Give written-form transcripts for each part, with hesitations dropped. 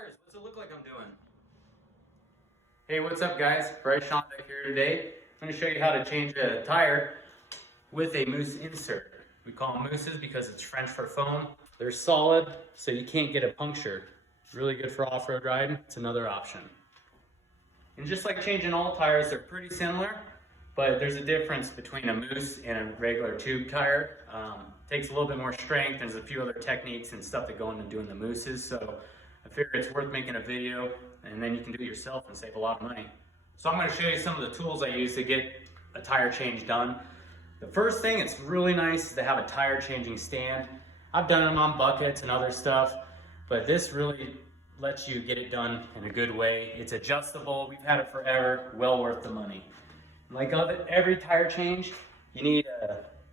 tires. What's it look like I'm doing? Hey, what's up guys? Bryce Shondeck here today. I'm going to show you how to change a tire with a Mousse insert. We call them Mousses because it's French for foam. They're solid, so you can't get a puncture. Really good for off-road riding. It's another option. And just like changing all tires, they're pretty similar, but there's a difference between a Mousse and a regular tube tire. Takes a little bit more strength. There's a few other techniques and stuff that go into doing the Mousses, so I figure it's worth making a video, and then you can do it yourself and save a lot of money. So I'm going to show you some of the tools I use to get a tire change done. The first thing, it's really nice to have a tire changing stand. I've done them on buckets and other stuff, but this really lets you get it done in a good way. It's adjustable. We've had it forever. Well worth the money. Like every tire change, you need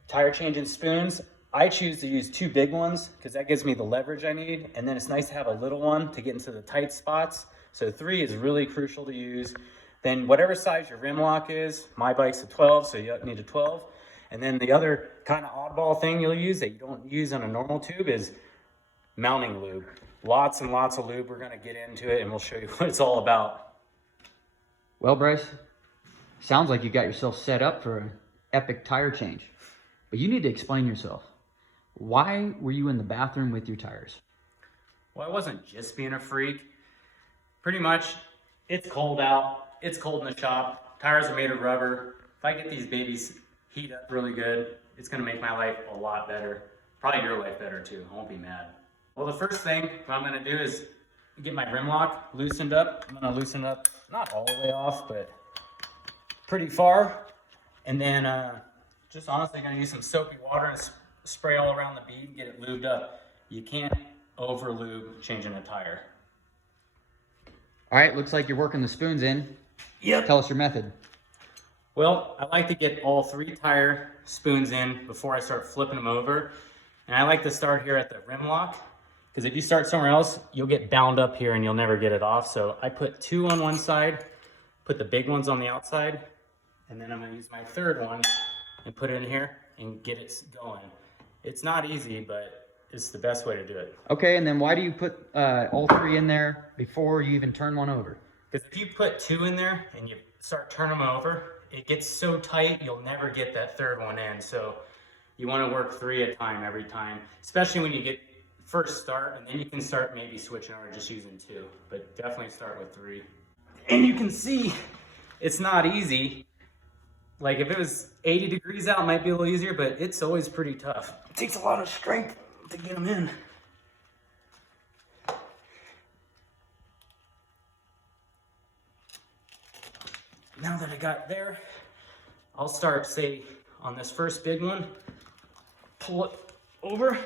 tire changing spoons. I choose to use 2 big ones because that gives me the leverage I need, and then it's nice to have a little one to get into the tight spots. So 3 is really crucial to use. Then whatever size your rim lock is, my bike's a 12, so you need a 12. And then the other kind of oddball thing you'll use that you don't use on a normal tube is mounting lube. Lots and lots of lube. We're going to get into it and we'll show you what it's all about. Well, Bryce, sounds like you got yourself set up for an epic tire change, but you need to explain yourself. Why were you in the bathroom with your tires? Well, I wasn't just being a freak. Pretty much, it's cold out. It's cold in the shop. Tires are made of rubber. If I get these babies heat up really good, it's going to make my life a lot better. Probably your life better too. I won't be mad. Well, the first thing what I'm going to do is get my rim lock loosened up. I'm going to loosen up, not all the way off, but pretty far. And then just honestly going to use some soapy water and spray all around the bead and get it lubed up. You can't over lube changing a tire. All right, looks like you're working the spoons in. Yep. Tell us your method. Well, I like to get all 3 tire spoons in before I start flipping them over. And I like to start here at the rim lock, because if you start somewhere else, you'll get bound up here and you'll never get it off. So I put 2 on one side, put the big ones on the outside, and then I'm going to use my 3rd one and put it in here and get it going. It's not easy, but it's the best way to do it. Okay, and then why do you put all 3 in there before you even turn one over? Because if you put 2 in there and you start turning them over, it gets so tight you'll never get that 3rd one in. So you want to work 3 at a time every time, especially when you get first start, and then you can start maybe switching over just using 2, but definitely start with 3. And you can see it's not easy. Like if it was 80 degrees out, it might be a little easier, but it's always pretty tough. It takes a lot of strength to get them in. Now that I got there, I'll start, say, on this first big one, pull it over.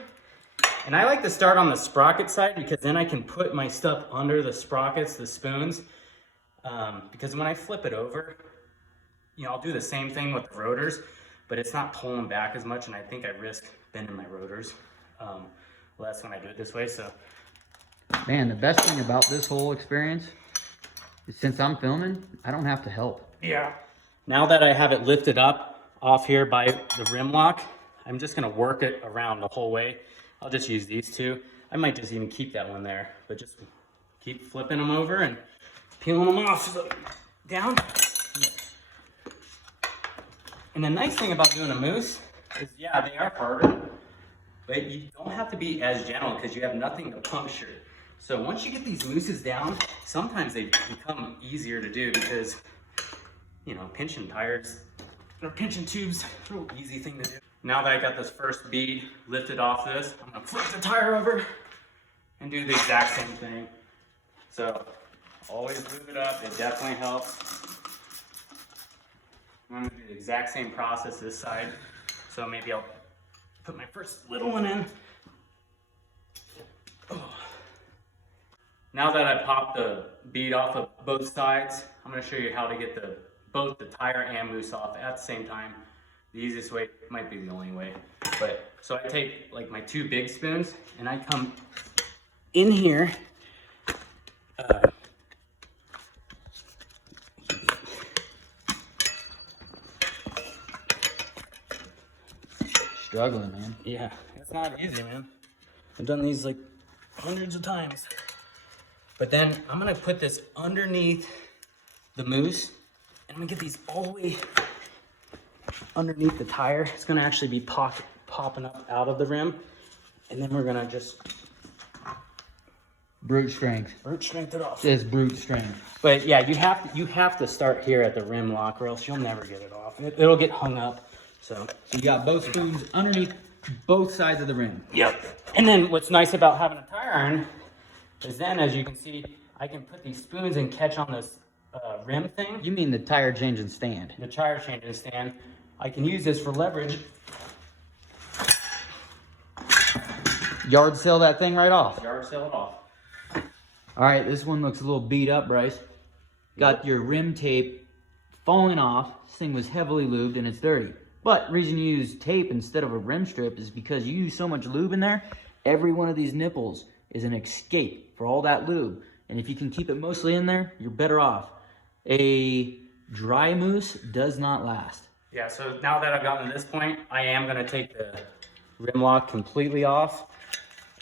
And I like to start on the sprocket side because then I can put my stuff under the sprockets, the spoons, because when I flip it over, you know, I'll do the same thing with the rotors, but it's not pulling back as much, and I think I risk bending my rotors less when I do it this way. So, Man, the best thing about this whole experience is since I'm filming, I don't have to help. yeah. Now that I have it lifted up off here by the rim lock, I'm just gonna work it around the whole way. I'll just use these 2. I might just even keep that one there, but just keep flipping them over and peeling them off. Down. And the nice thing about doing a Mousse is, yeah, they are harder, but you don't have to be as gentle because you have nothing to puncture. So once you get these Mousses down, sometimes they become easier to do because, you know, pinching tires or pinching tubes, real easy thing to do. Now that I got this first bead lifted off this, I'm gonna flip the tire over and do the exact same thing. So always move it up, it definitely helps. I'm gonna do the exact same process this side. So maybe I'll put my first little one in. Oh. Now that I popped the bead off of both sides, I'm gonna show you how to get both the tire and Mousse off at the same time. The easiest way, might be the only way, but so I take like my 2 big spoons and I come in here. Struggling, man. Yeah, it's not easy, man. I've done these like hundreds of times. But then I'm gonna put this underneath the Mousse, and I'm gonna get these all the way underneath the tire. It's gonna actually be popping up out of the rim, and then we're gonna just Brute strength. it off. It's brute strength. But yeah, you have to start here at the rim lock, or else you'll never get it off. It'll get hung up. So You got both spoons underneath both sides of the rim. yep. And then what's nice about having a tire iron is then, as you can see, I can put these spoons and catch on this rim thing. You mean the tire changing stand? The tire changing stand. I can use this for leverage. Yard sale that thing right off. Yard sale it off. All right, this one looks a little beat up, Bryce. Got your rim tape falling off. This thing was heavily lubed and it's dirty. But the reason you use tape instead of a rim strip is because you use so much lube in there, every one of these nipples is an escape for all that lube. And if you can keep it mostly in there, you're better off. A dry Mousse does not last. Yeah, so now that I've gotten to this point, I am gonna take the rim lock completely off,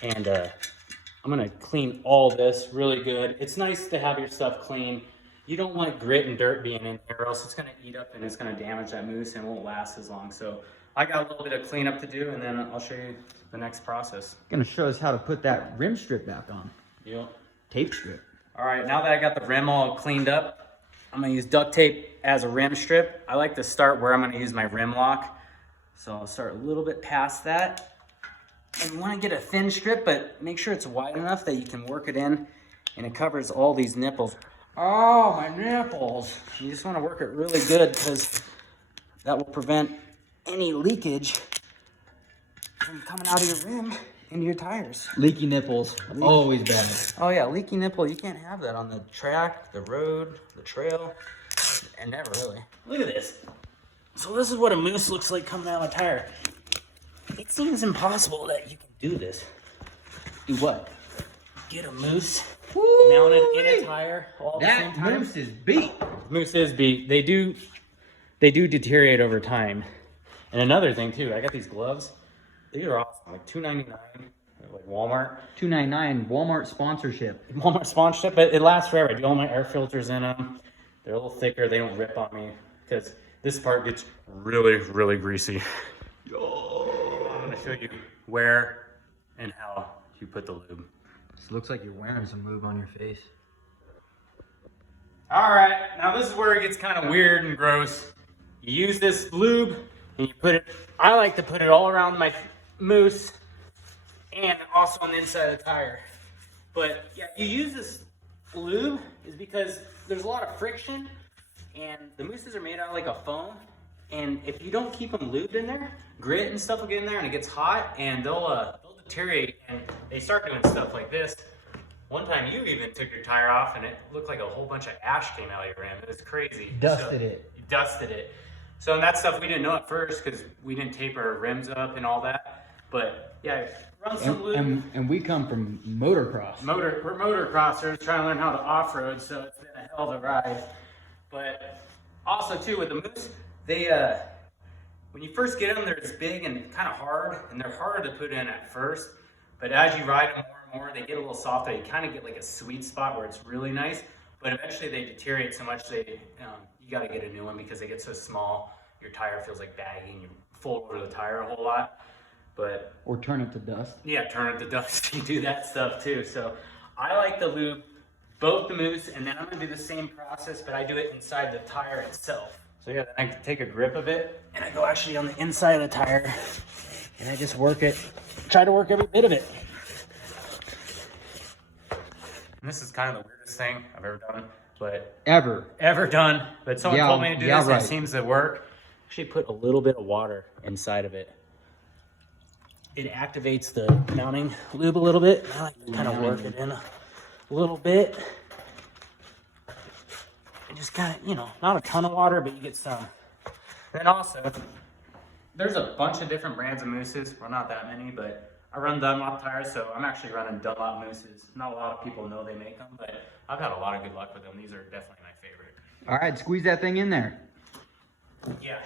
and I'm gonna clean all this really good. It's nice to have your stuff clean. You don't want grit and dirt being in there, or else it's gonna eat up and it's gonna damage that Mousse and won't last as long. So I got a little bit of cleanup to do, and then I'll show you the next process. Gonna show us how to put that rim strip back on. Yep. Tape strip. All right, now that I got the rim all cleaned up, I'm gonna use duct tape as a rim strip. I like to start where I'm gonna use my rim lock. So I'll start a little bit past that. And you wanna get a thin strip, but make sure it's wide enough that you can work it in and it covers all these nipples. Oh, my nipples. You just wanna work it really good because that will prevent any leakage from coming out of your rim into your tires. Leaky nipples, always bad. Oh yeah, leaky nipple, you can't have that on the track, the road, the trail, and never really. Look at this. So this is what a Mousse looks like coming out of a tire. It seems impossible that you can do this. Do what? Get a Mousse mounted in a tire all at the same time. That Mousse is beat. Mousse is beat. They do deteriorate over time. And another thing too, I got these gloves. These are awesome, like $2.99, like Walmart. $2.99 Walmart sponsorship. Walmart sponsorship, but it lasts forever. I do all my air filters in them. They're a little thicker. They don't rip on me because this part gets really, really greasy. I'm going to show you where and how you put the lube. This looks like you're wearing some lube on your face. All right, now this is where it gets kind of weird and gross. You use this lube and you put it, I like to put it all around my Mousse and also on the inside of the tire. But yeah, you use this lube is because there's a lot of friction and the Mousses are made out of like a foam. And if you don't keep them lubed in there, grit and stuff will get in there and it gets hot and they'll deteriorate and they start doing stuff like this. One time you even took your tire off and it looked like a whole bunch of ash came out of your rim. It was crazy. Dusted it. You dusted it. So and that stuff we didn't know at first because we didn't tape our rims up and all that. But yeah, run some lube. And we come from motocross. We're motocrossers trying to learn how to off-road, so it's been a hell of a ride. But also too with the Mousse, they when you first get them, they're this big and kind of hard, and they're harder to put in at first. But as you ride them more and more, they get a little softer. You kind of get like a sweet spot where it's really nice. But eventually they deteriorate so much you got to get a new one because they get so small. Your tire feels like baggy, and you fold over the tire a whole lot. But or turn it to dust. Yeah, turn it to dust. You do that stuff too. So I like to lube both the Mousse, and then I'm gonna do the same process, but I do it inside the tire itself. So yeah, then I take a grip of it, and I go actually on the inside of the tire, and I just work it, try to work every bit of it. And this is kind of the weirdest thing I've ever done, but ever done. But someone told me to do this, and it seems to work. Actually put a little bit of water inside of it. It activates the mounting lube a little bit. I like to kind of work it in a little bit. And just kind of, not a ton of water, but you get some. Then also, there's a bunch of different brands of Mousses. Well, not that many, but I run Dunlop tires, so I'm actually running Dunlop Mousses. Not a lot of people know they make them, but I've had a lot of good luck with them. These are definitely my favorite. All right, squeeze that thing in there. Yeah,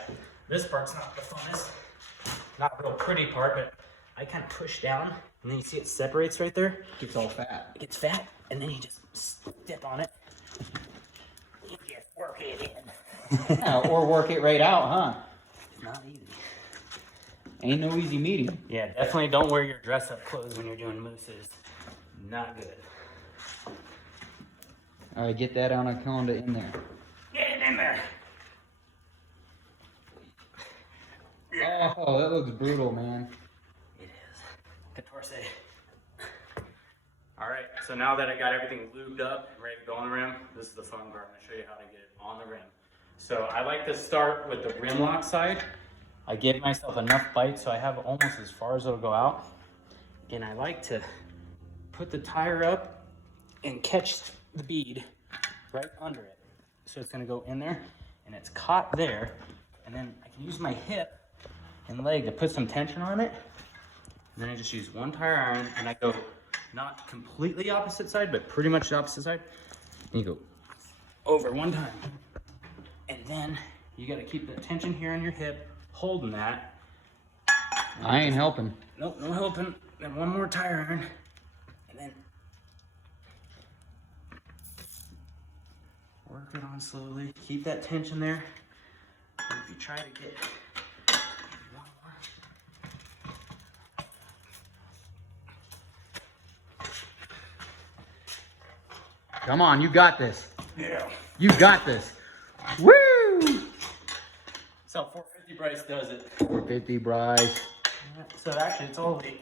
this part's not the funnest. Not a real pretty part, but I kind of push down, and then you see it separates right there. Gets all fat. It gets fat, and then you just step on it. You just work it in. Yeah, or work it right out, huh? It's not easy. Ain't no easy meeting. Yeah, definitely don't wear your dress-up clothes when you're doing mousses. Not good. All right, get that anaconda in there. Get it in there. Oh, that looks brutal, man. It is. Catorce. All right, so now that I got everything lubed up and ready to go on the rim, this is the fun part. I'm gonna show you how to get it on the rim. So I like to start with the rim lock side. I give myself enough bite so I have almost as far as it'll go out. And I like to put the tire up and catch the bead right under it. So it's gonna go in there and it's caught there. And then I can use my hip and leg to put some tension on it. And then I just use one tire iron and I go not completely opposite side, but pretty much the opposite side. And you go over one time. And then you gotta keep the tension here on your hip, holding that. And I ain't helping. Nope, no helping. Then one more tire iron. And then work it on slowly. Keep that tension there. And if you try to get one more. Come on, you got this. Yeah. You got this. Woo! That's how 450 Bryce does it. 450 Bryce. So actually, it's all the way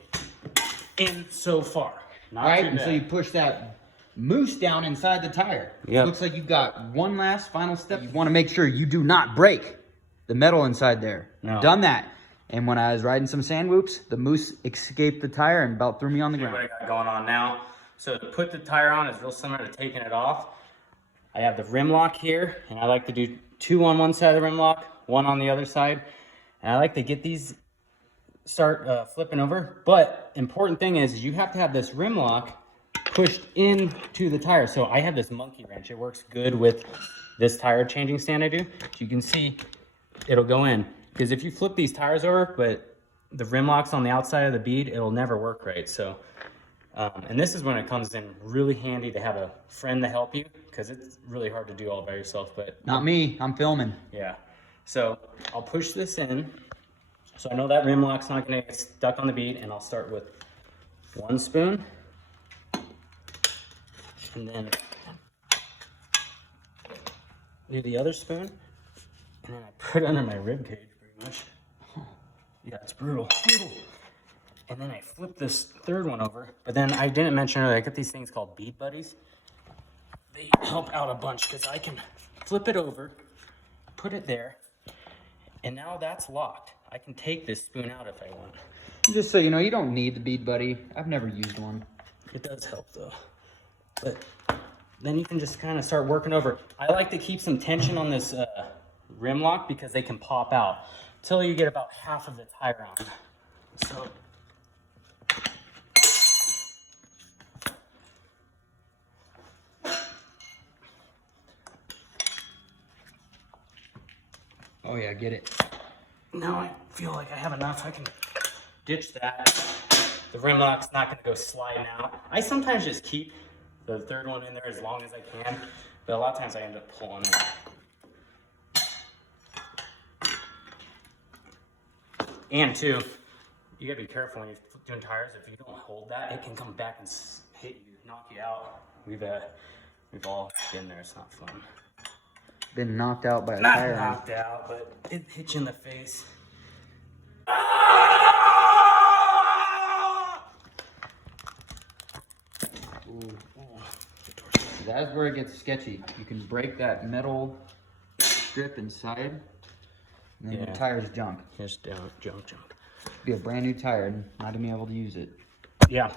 in so far. Not All right, too and bad. so you push that mousse down inside the tire. Yep. Looks like you got one last final step. You want to make sure you do not break the metal inside there. No. Done that. And when I was riding some sand whoops, the mousse escaped the tire and about threw me on the See what ground. I got going on now. So to put the tire on is real similar to taking it off. I have the rim lock here, and I like to do 2 on one side of the rim lock, 1 on the other side. And I like to get these start flipping over. But important thing is you have to have this rim lock pushed into the tire. So I have this monkey wrench. It works good with this tire changing stand I do. So you can see it'll go in. Because if you flip these tires over, but the rim lock's on the outside of the bead, it'll never work right. So, and this is when it comes in really handy to have a friend to help you, because it's really hard to do all by yourself. But Not me. I'm filming. yeah, so I'll push this in. So I know that rim lock's not gonna get stuck on the bead, and I'll start with 1 spoon. And then do the other spoon. And then I put it under my rib cage pretty much. Yeah, it's brutal. And then I flip this third one over. But then I didn't mention earlier, I got these things called bead buddies. They help out a bunch because I can flip it over, put it there, and now that's locked. I can take this spoon out if I want. Just so you know, you don't need the bead buddy. I've never used one. It does help though. But then you can just kind of start working over. I like to keep some tension on this rim lock because they can pop out until you get about half of the tire on. So Oh yeah, get it. now I feel like I have enough. I can ditch that. The rim lock's not going to go sliding out. I sometimes just keep the third one in there as long as I can, but a lot of times I end up pulling it. And two, you gotta be careful when you're doing tires. If you don't hold that, it can come back and hit you, knock you out. We've all been there. It's not fun. Been knocked out by a Not tire. knocked out, but it hits you in the face. That's where it gets sketchy. You can break that metal strip inside, and then Yeah. the tire's junk. Just junk. Be a brand new tire and not even able to use it. Yeah.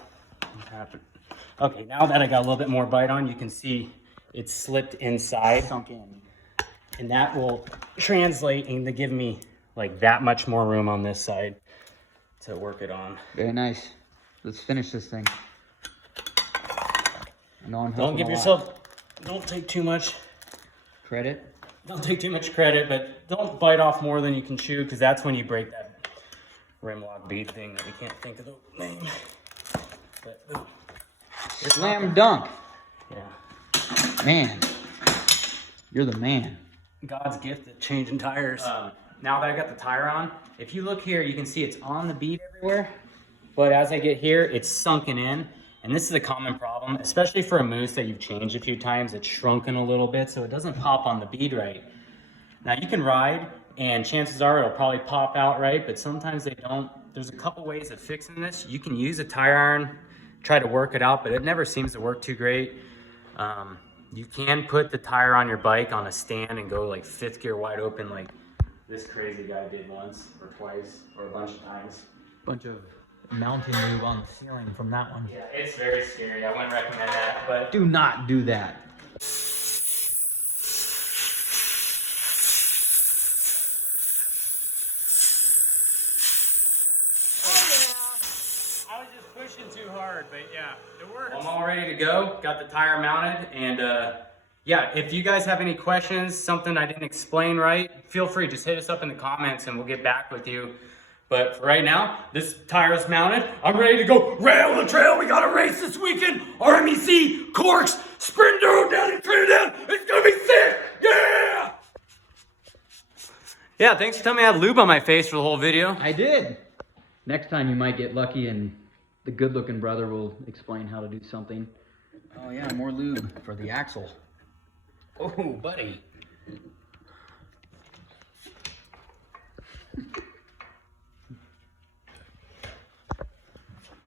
Okay, now that I got a little bit more bite on, you can see it's slipped inside. Sunk in. And that will translate into give me like that much more room on this side to work it on. Very nice. Let's finish this thing. Don't give yourself, don't take too much credit. Don't take too much credit, but don't bite off more than you can chew, because that's when you break that rim lock bead thing that we can't think of the name. But Slam dunk. yeah, Man, you're the man. God's gift at changing tires. Now that I got the tire on, if you look here, you can see it's on the bead everywhere. But as I get here, it's sunken in. And this is a common problem, especially for a Mousse that you've changed a few times. It's shrunken a little bit, so it doesn't pop on the bead right. Now you can ride, and chances are it'll probably pop out right, but sometimes they don't. There's a couple ways of fixing this. You can use a tire iron, try to work it out, but it never seems to work too great. You can put the tire on your bike on a stand and go like 5th gear wide open like this crazy guy did once or twice or a bunch of times. Bunch of mountain lube on the ceiling from that one. Yeah, it's very scary. I wouldn't recommend that, but Do not do that. I was just pushing too hard, but yeah, it works. Well, I'm all ready to go. Got the tire mounted, and yeah, if you guys have any questions, something I didn't explain right, feel free, just hit us up in the comments and we'll get back with you. But for right now, this tire is mounted. I'm ready to go rail the trail. We got a race this weekend. RMEC, Corks, Sprint Enduro down in Trinidad. It's gonna be sick. Yeah! Yeah, thanks for telling me I had lube on my face for the whole video. I did. Next time you might get lucky and the good-looking brother will explain how to do something. Oh yeah, more lube for the axle. Oh, buddy.